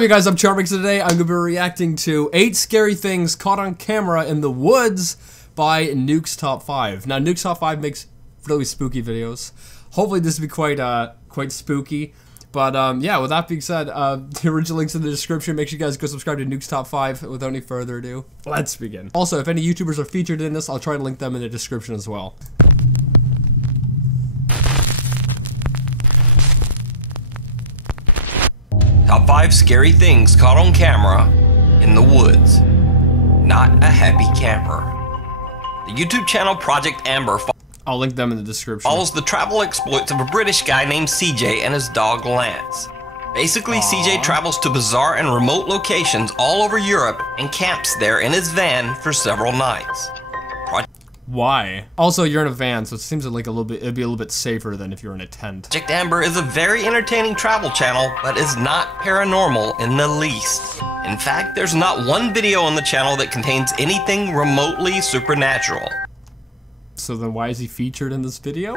What's up, you guys? I'm Charmx, and today I'm going to be reacting to 8 scary things caught on camera in the woods by Nuke's Top 5. Now, Nuke's Top 5 makes really spooky videos. Hopefully this will be quite spooky. But yeah, with that being said, the original link's in the description. Make sure you guys go subscribe to Nuke's Top 5. Without any further ado, let's begin. Also, if any YouTubers are featured in this, I'll try to link them in the description as well. Top 5 scary things caught on camera in the woods. Not a happy camper. The YouTube channel Project Amber I'll link them in the description. Follows the travel exploits of a British guy named CJ and his dog Lance. Basically, CJ travels to bizarre and remote locations all over Europe and camps there in his van for several nights. Why? Also, you're in a van, so it seems like it'd be a little bit safer than if you're in a tent. Project Amber is a very entertaining travel channel, but is not paranormal in the least. In fact, there's not one video on the channel that contains anything remotely supernatural. So then why is he featured in this video?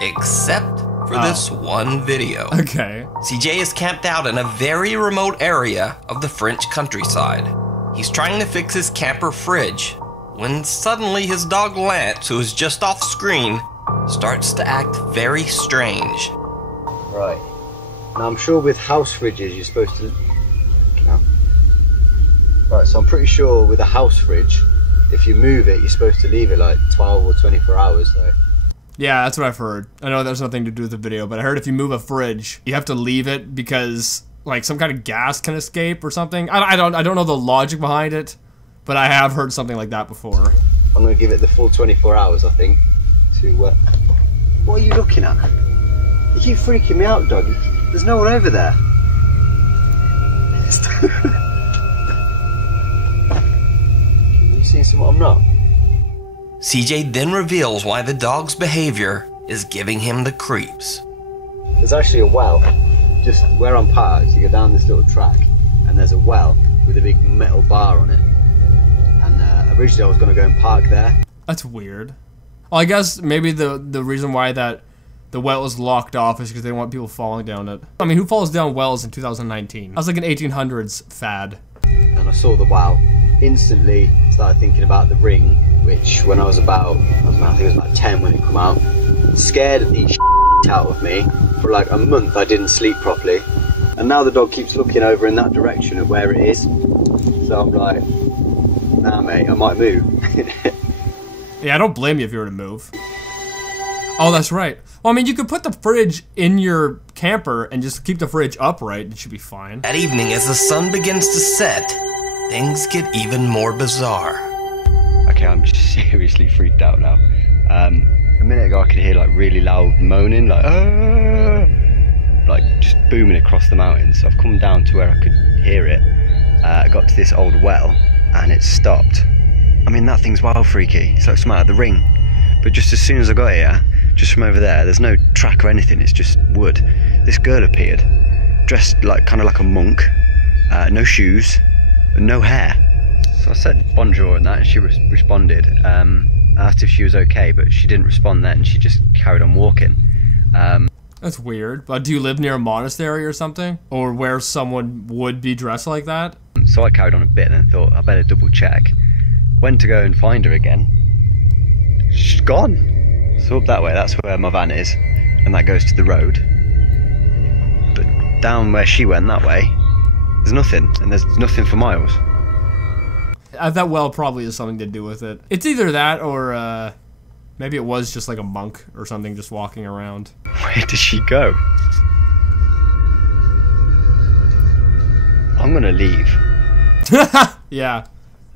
Except for this one video. Okay. CJ is camped out in a very remote area of the French countryside. He's trying to fix his camper fridge, when suddenly his dog Lance, who is just off screen, starts to act very strange. Right. Now I'm sure with house fridges you're supposed to... No. Right, so I'm pretty sure with a house fridge, if you move it, you're supposed to leave it like 12 or 24 hours though. Yeah, that's what I've heard. I know there's nothing to do with the video, but I heard if you move a fridge, you have to leave it because like some kind of gas can escape or something. I don't know the logic behind it, but I have heard something like that before. I'm gonna give it the full 24 hours, I think. To what are you looking at? You keep freaking me out, dog. There's no one over there. You seeing something I'm not? CJ then reveals why the dog's behavior is giving him the creeps. There's actually a well just where I'm parked. You go down this little track and there's a well with a big metal bar on it. And originally I was going to go and park there. That's weird. Well, I guess maybe the reason why that the well is locked off is because they don't want people falling down it. I mean, who falls down wells in 2019? That's like an 1800s fad. And I saw the well, instantly started thinking about the Ring, which when I was about, I think it was about 10 when it came out, scared the shit out of me. For like a month I didn't sleep properly. And now the dog keeps looking over in that direction at where it is. So I'm like, nah mate, I might move. Yeah, I don't blame you if you were to move. Oh, that's right. Well, I mean, you could put the fridge in your camper and just keep the fridge upright. It should be fine. That evening, as the sun begins to set, things get even more bizarre. Okay, I'm just seriously freaked out now. A minute ago I could hear like really loud moaning, like just booming across the mountains. So I've come down to where I could hear it. I got to this old well and it stopped. I mean, that thing's wild freaky. It's like something out of the Ring. But just as soon as I got here, just from over there's no track or anything, it's just wood. This girl appeared, dressed like kind of like a monk, no shoes, and no hair. So I said bonjour and that, and she responded. I asked if she was okay, but she didn't respond then. She just carried on walking. That's weird. But do you live near a monastery or something? Or where someone would be dressed like that? So I carried on a bit and then thought I better double check. Went to go and find her again. She's gone. So up that way, that's where my van is, and that goes to the road. But down where she went that way, there's nothing, and there's nothing for miles. That well probably has something to do with it. It's either that or maybe it was just like a monk or something just walking around. Where did she go? I'm gonna leave. Yeah,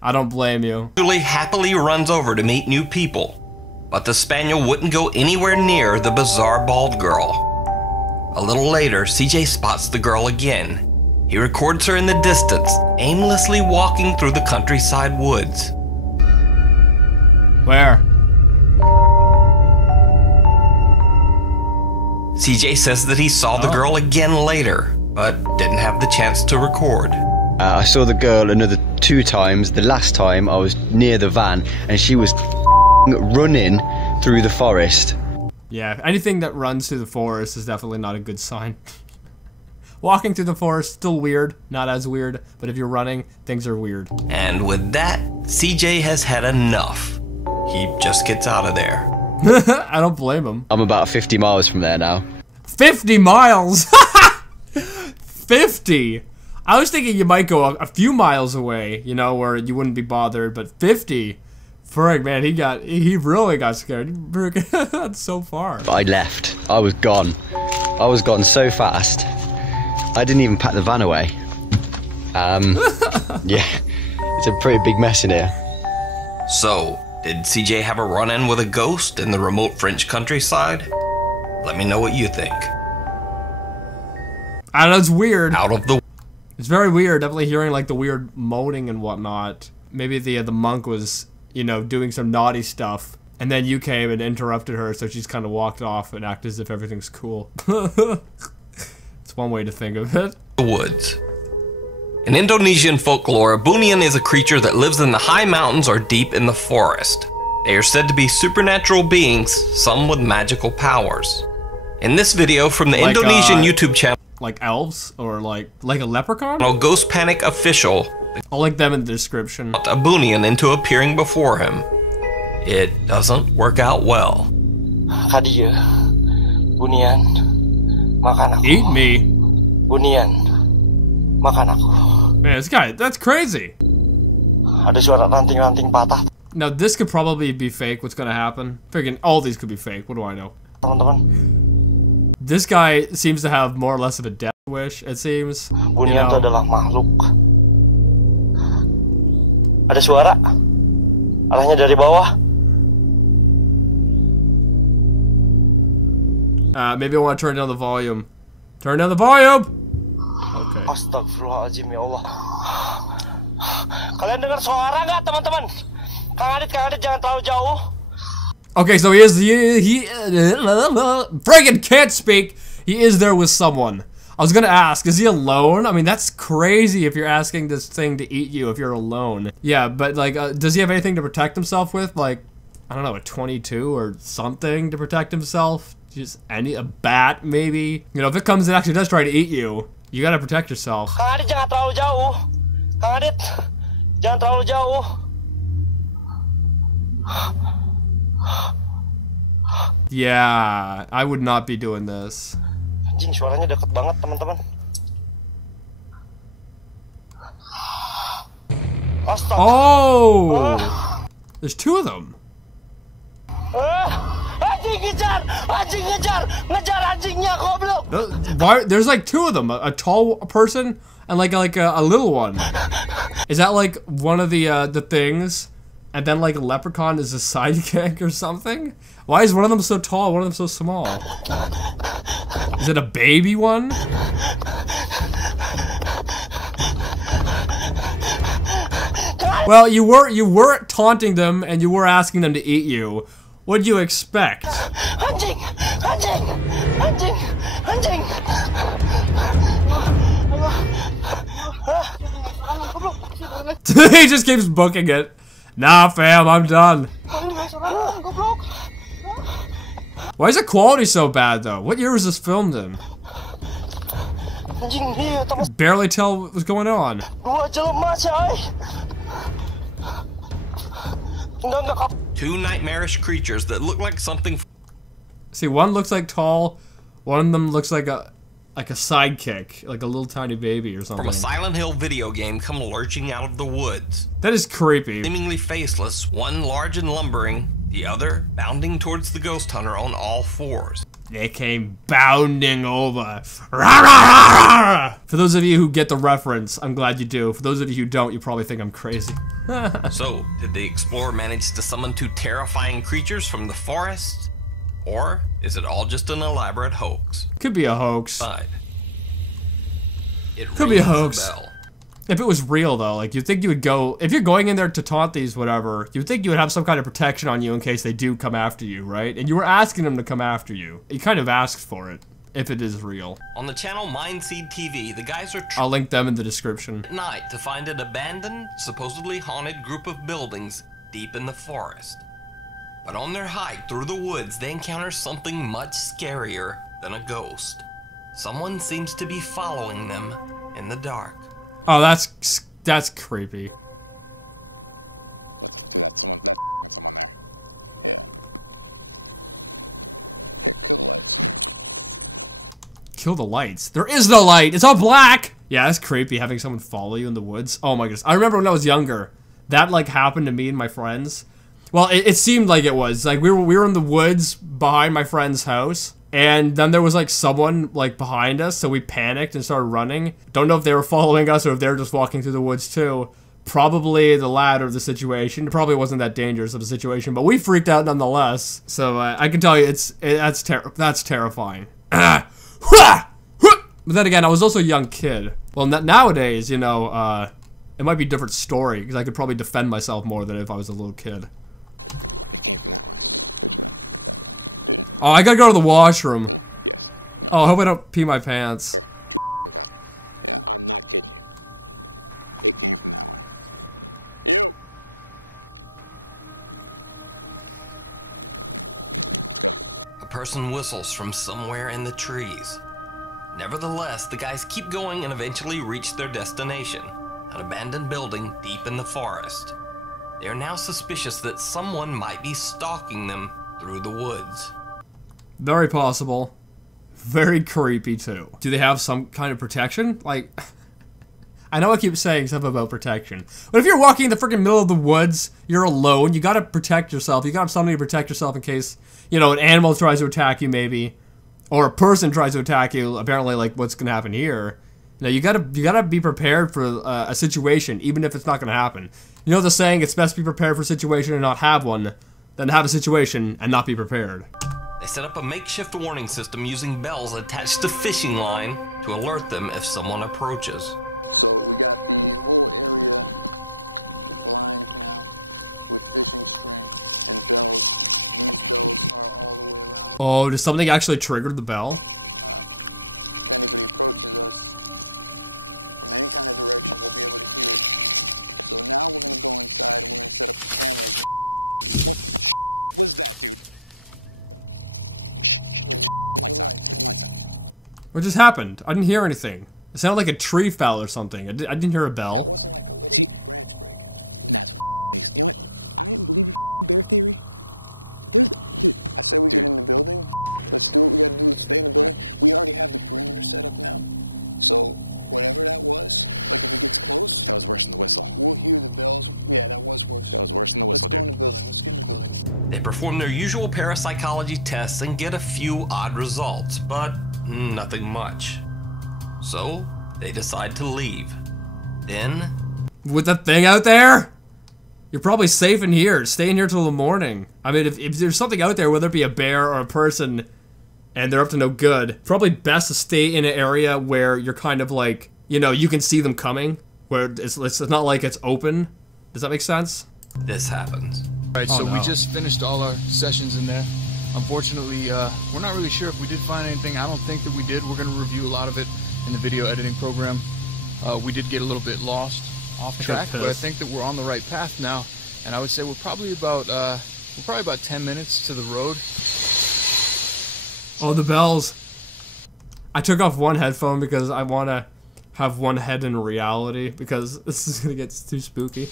I don't blame you. Julie happily runs over to meet new people, but the spaniel wouldn't go anywhere near the bizarre bald girl. A little later, CJ spots the girl again. He records her in the distance, aimlessly walking through the countryside woods. Where? CJ says that he saw the girl again later, but didn't have the chance to record. I saw the girl another 2 times. The last time I was near the van and she was running through the forest. Yeah, anything that runs through the forest is definitely not a good sign. Walking through the forest, still weird, not as weird, but if you're running, things are weird. And with that, CJ has had enough. He just gets out of there. I don't blame him. I'm about 50 miles from there now. 50 miles! 50! I was thinking you might go a few miles away, you know, where you wouldn't be bothered, but 50? Frig, man, he really got scared. That's so far. But I left. I was gone. I was gone so fast. I didn't even pack the van away. Yeah, it's a pretty big mess in here. So, did CJ have a run-in with a ghost in the remote French countryside? Let me know what you think. I don't know, it's weird. Out of the... It's very weird, definitely hearing like the weird moaning and whatnot. Maybe the monk was, you know, doing some naughty stuff, and then you came and interrupted her, so she's kind of walked off and acted as if everything's cool. It's one way to think of it. The woods. In Indonesian folklore, a Bunian is a creature that lives in the high mountains or deep in the forest. They are said to be supernatural beings, some with magical powers. In this video from the Indonesian YouTube channel, like elves or like a leprechaun? Ghost Panic Official, I'll link them in the description. A Bunian into appearing before him. It doesn't work out well. Kadieu, Bunian, makan aku. Eat me. Bunian, makan aku. Man, this guy, that's crazy. Ada suara ranting-ranting patah. Now this could probably be fake, what's gonna happen. Freaking all these could be fake, what do I know? Teman-teman. This guy seems to have more or less of a death wish, it seems. Bunian itu adalah makhluk. Ada suara. Arahnya dari bawah. Maybe I want to turn down the volume. Turn down the volume! Okay. Astagfirullahaladzim, ya Allah. Kalian dengar suara nggak, teman-teman? Kang Adit, jangan terlalu jauh. Okay, so he friggin' can't speak. He is there with someone. I was gonna ask, is he alone? I mean, that's crazy if you're asking this thing to eat you if you're alone. Yeah, but like, does he have anything to protect himself with? Like, I don't know, a 22 or something to protect himself? Just a bat, maybe? You know, if it comes and actually does try to eat you, you gotta protect yourself. Kang Adit, jangan terlalu jauh. Kang Adit, jangan terlalu jauh. Yeah, I would not be doing this. Anjing, suaranya deket banget, teman-teman. Astaga. Oh! There's two of them. Anjing, ngejar, anjingnya, goblok. Why? There's like two of them. A tall person and like a little one. Is that like one of the things? And then like a leprechaun is a sidekick or something? Why is one of them so tall, one of them so small? Is it a baby one? Well, you were taunting them and you were asking them to eat you. What do you expect? Anjing. He just keeps booking it. Nah, fam, I'm done. Why is the quality so bad, though? What year was this filmed in? Barely tell what was going on. Two nightmarish creatures that look like something. See, one looks like tall, one of them looks like a sidekick, like a little tiny baby or something. From a Silent Hill video game come lurching out of the woods. That is creepy. Seemingly faceless, one large and lumbering, the other bounding towards the ghost hunter on all fours. They came bounding over. Rah, rah, rah, rah. For those of you who get the reference, I'm glad you do. For those of you who don't, you probably think I'm crazy. So, did the explorer manage to summon two terrifying creatures from the forest? Or is it all just an elaborate hoax? Could be a hoax. It could be a rings hoax. bell. If it was real, though, like, you'd think you would go... If you're going in there to taunt these, whatever, you'd think you would have some kind of protection on you in case they do come after you, right? And you were asking them to come after you. You kind of asked for it, if it is real. On the channel Mindseed TV, the guys are I'll link them in the description. at night to find an abandoned, supposedly haunted group of buildings deep in the forest. But on their hike through the woods, they encounter something much scarier than a ghost. someone seems to be following them in the dark. Oh, that's creepy. Kill the lights. There is no light. It's all black. Yeah, that's creepy having someone follow you in the woods. Oh my goodness. I remember when I was younger, that like happened to me and my friends. Well, it seemed like it was. Like we were in the woods behind my friend's house, and then there was like someone like behind us, so we panicked and started running. Don't know if they were following us or if they were just walking through the woods too. Probably the latter of the situation. It probably wasn't that dangerous of a situation, but we freaked out nonetheless. So I can tell you, that's terrifying. But then again, I was also a young kid. Well, nowadays, you know, it might be a different story, because I could probably defend myself more than if I was a little kid. Oh, I gotta go to the washroom. Oh, I hope I don't pee my pants. A person whistles from somewhere in the trees. Nevertheless, the guys keep going and eventually reach their destination, an abandoned building deep in the forest. They are now suspicious that someone might be stalking them through the woods. Very possible. Very creepy too. Do they have some kind of protection? Like, I know I keep saying stuff about protection, but if you're walking in the freaking middle of the woods, you're alone, you gotta protect yourself. You gotta have something to protect yourself in case, you know, an animal tries to attack you maybe. Or a person tries to attack you, apparently like what's gonna happen here. Now you gotta be prepared for a situation, even if it's not gonna happen. You know the saying, it's best to be prepared for a situation and not have one, than to have a situation and not be prepared. They set up a makeshift warning system using bells attached to fishing line to alert them if someone approaches. Oh, does something actually trigger the bell? What just happened? I didn't hear anything. It sounded like a tree fell or something. I didn't hear a bell. They perform their usual parapsychology tests and get a few odd results, but nothing much. So, they decide to leave. Then... With that thing out there? You're probably safe in here. Stay in here till the morning. I mean, if there's something out there, whether it be a bear or a person, and they're up to no good, probably best to stay in an area where you're kind of like, you know, you can see them coming. Where it's not like it's open. Does that make sense? This happens. Alright, so we just finished all our sessions in there. Unfortunately, we're not really sure if we did find anything. I don't think that we did. We're going to review a lot of it in the video editing program. We did get a little bit lost off track, but I think that we're on the right path now. And I would say we're probably about 10 minutes to the road. Oh, the bells. I took off one headphone because I want to have one head in reality, because this is going to get too spooky.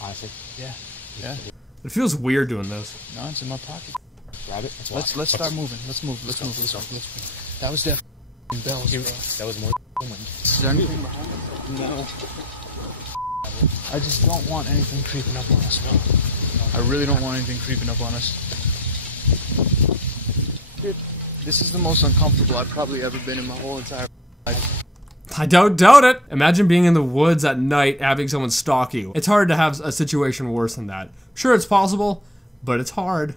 Honestly, yeah. It feels weird doing this. No, it's in my pocket. Grab it. Let's start moving. Let's move. That was definitely bells. That was more wind. Is there anything behind it? No. I just don't want anything creeping up on us. I really don't want anything creeping up on us. Dude, this is the most uncomfortable I've probably ever been in my whole entire life. I don't doubt it. Imagine being in the woods at night, having someone stalk you. It's hard to have a situation worse than that. Sure, it's possible, but it's hard.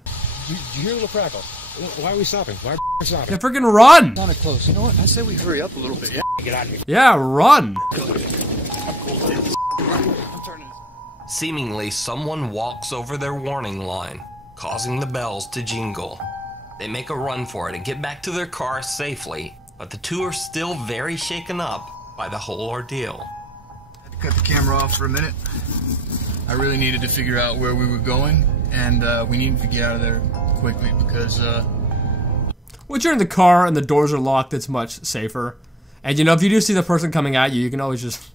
You hear a little crackle. Why are we stopping? Why are we stopping? Yeah, freaking run! Kind of close. You know what? I say we hurry up a little bit. Yeah. Get out of here. Yeah, run! Seemingly, someone walks over their warning line, causing the bells to jingle. They make a run for it and get back to their car safely, but the two are still very shaken up by the whole ordeal. I had to cut the camera off for a minute. I really needed to figure out where we were going, and we needed to get out of there quickly because Once you're in the car and the doors are locked, it's much safer. And you know, if you do see the person coming at you, you can always just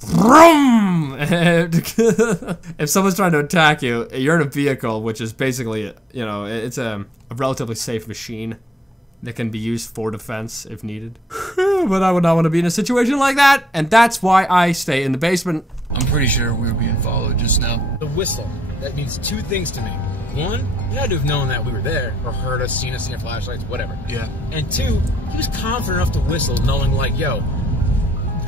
vroom! If someone's trying to attack you, you're in a vehicle, which is basically, you know, it's a relatively safe machine that can be used for defense if needed. But I would not want to be in a situation like that, and that's why I stay in the basement. I'm pretty sure we were being followed just now. The whistle. That means two things to me. One, he had to have known that we were there, or heard us, seen our flashlights, whatever. Yeah. And two, he was confident enough to whistle, knowing like, yo,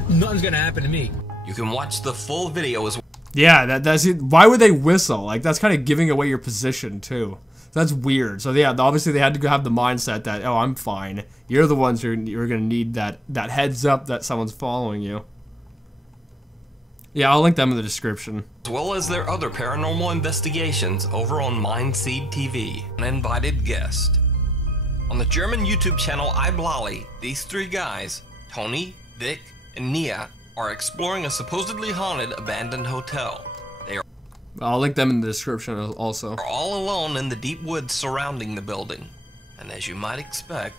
nothing's gonna happen to me. You can watch the full video as well. Yeah, that's it. Why would they whistle? Like, that's kind of giving away your position, too. That's weird. So, yeah, obviously they had to have the mindset that, oh, I'm fine. You're the ones who are going to need that heads up that someone's following you. Yeah, I'll link them in the description. As well as their other paranormal investigations over on Mindseed TV, an invited guest. On the German YouTube channel iBlali, these three guys, Tony, Vic, and Nia, are exploring a supposedly haunted abandoned hotel. They are I'll link them in the description also. all alone in the deep woods surrounding the building. And as you might expect,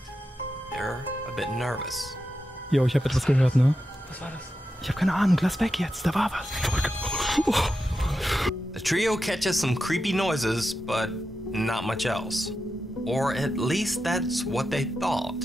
they're a bit nervous. Jo, ich habe etwas gehört, ne? Was war das? Ich habe keine Ahnung, lass weg jetzt, da war was. The trio catches some creepy noises, but not much else. Or at least that's what they thought.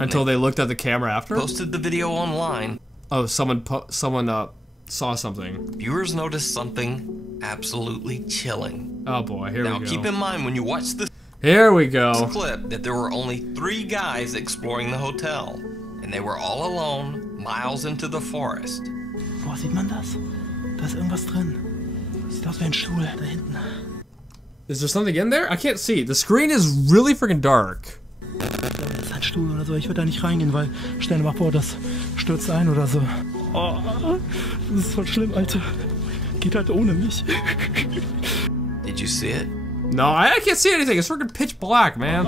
Until they looked at the camera after? Posted the video online. Oh, someone saw something. Viewers noticed something absolutely chilling. Oh boy, here we go. Now keep in mind when you watch this Here we go. clip that there were only 3 guys exploring the hotel. And they were all alone, miles into the forest. Boah, sieht man das? Da ist irgendwas drin. Sieht aus wie ein Stuhl, da hinten. Is there something in there? I can't see. The screen is really freaking dark. Das ist ein Stuhl oder so, ich würde da nicht reingehen, weil stell dir mal vor, das stürzt ein oder so. Oh, das ist voll schlimm, Alter. Geht halt ohne mich. Did you see it? No, I can't see anything. It's freaking pitch black, man.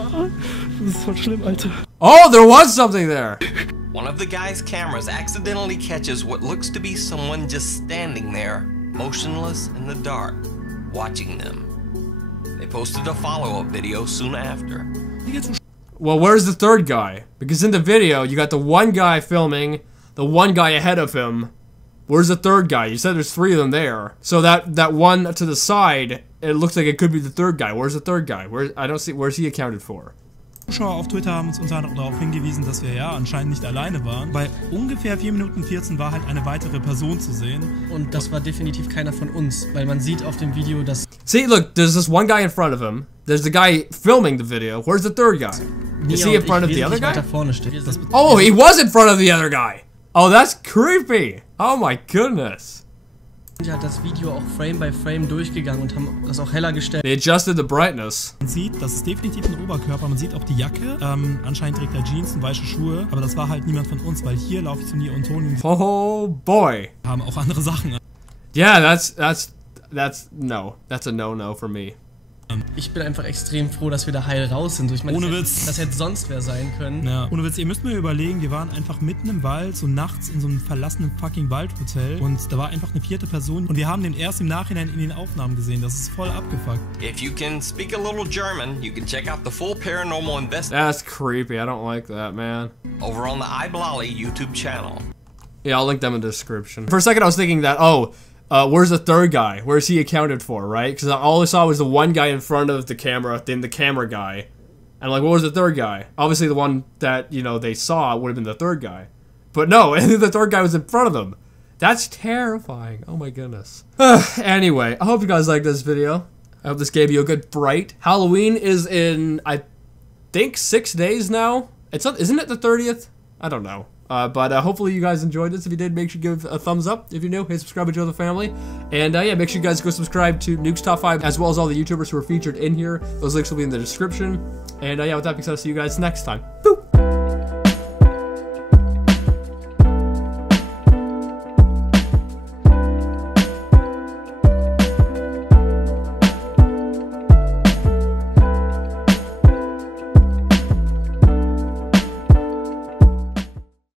Das ist voll schlimm, Alter. Oh, there was something there. One of the guy's cameras accidentally catches what looks to be someone just standing there, motionless in the dark, watching them. They posted a follow-up video soon after. Well, where's the third guy? Because in the video, you got the one guy filming, the one guy ahead of him. Where's the third guy? You said there's 3 of them there. So that one to the side, it looks like it could be the third guy. Where's the third guy? I don't see. Where's he accounted for? Zuschauer auf Twitter haben uns unter anderem darauf hingewiesen, dass wir ja anscheinend nicht alleine waren. Bei ungefähr 4 Minuten 14 war halt eine weitere Person zu sehen. Und das war definitiv keiner von uns, weil man sieht auf dem Video, dass... See, look, there's this one guy in front of him. There's the guy filming the video. Where's the third guy? Is he in front of the other guy? Oh, he was in front of the other guy. Oh, that's creepy. Oh my goodness. Ja, das Video auch Frame by Frame durchgegangen und haben das auch heller gestellt. They adjusted the brightness. Man sieht, das ist definitiv ein Oberkörper. Man sieht auch die Jacke. Anscheinend trägt er Jeans und weiße Schuhe. Aber das war halt niemand von uns, weil hier laufe ich zu Nia und Toni. Oh boy. Haben auch andere Sachen. Yeah, that's no. That's a no-no for me. Ich bin einfach extrem froh, dass wir da heil raus sind. Ich meine, ohne Witz. Das hätte sonst wer sein können. Ja. Ohne Witz, ihr müsst mir überlegen, wir waren einfach mitten im Wald, so nachts in so einem verlassenen fucking Waldhotel. Und da war einfach eine 4. Person. Und wir haben den erst im Nachhinein in den Aufnahmen gesehen. Das ist voll abgefuckt. If you can speak a little German, you can check out the full paranormal investigation. That's creepy. I don't like that, man. Over on the iBlali YouTube channel. Yeah, I'll link them in the description. For a second, I was thinking that, oh, where's the third guy? Where's he accounted for, right? Because all I saw was the one guy in front of the camera, then the camera guy. And like, what was the third guy? Obviously, the one that, you know, they saw would have been the third guy. But no, the third guy was in front of them. That's terrifying. Oh my goodness. Anyway, I hope you guys liked this video. I hope this gave you a good fright. Halloween is in, I think, 6 days now. It's not, isn't it the 30th? I don't know. But hopefully you guys enjoyed this. If you did, make sure you give a thumbs up. If you're new, hit subscribe and join the family. And yeah, make sure you guys go subscribe to Nuke's Top 5, as well as all the YouTubers who are featured in here. Those links will be in the description. And yeah, with that being said, I'll see you guys next time. Boop!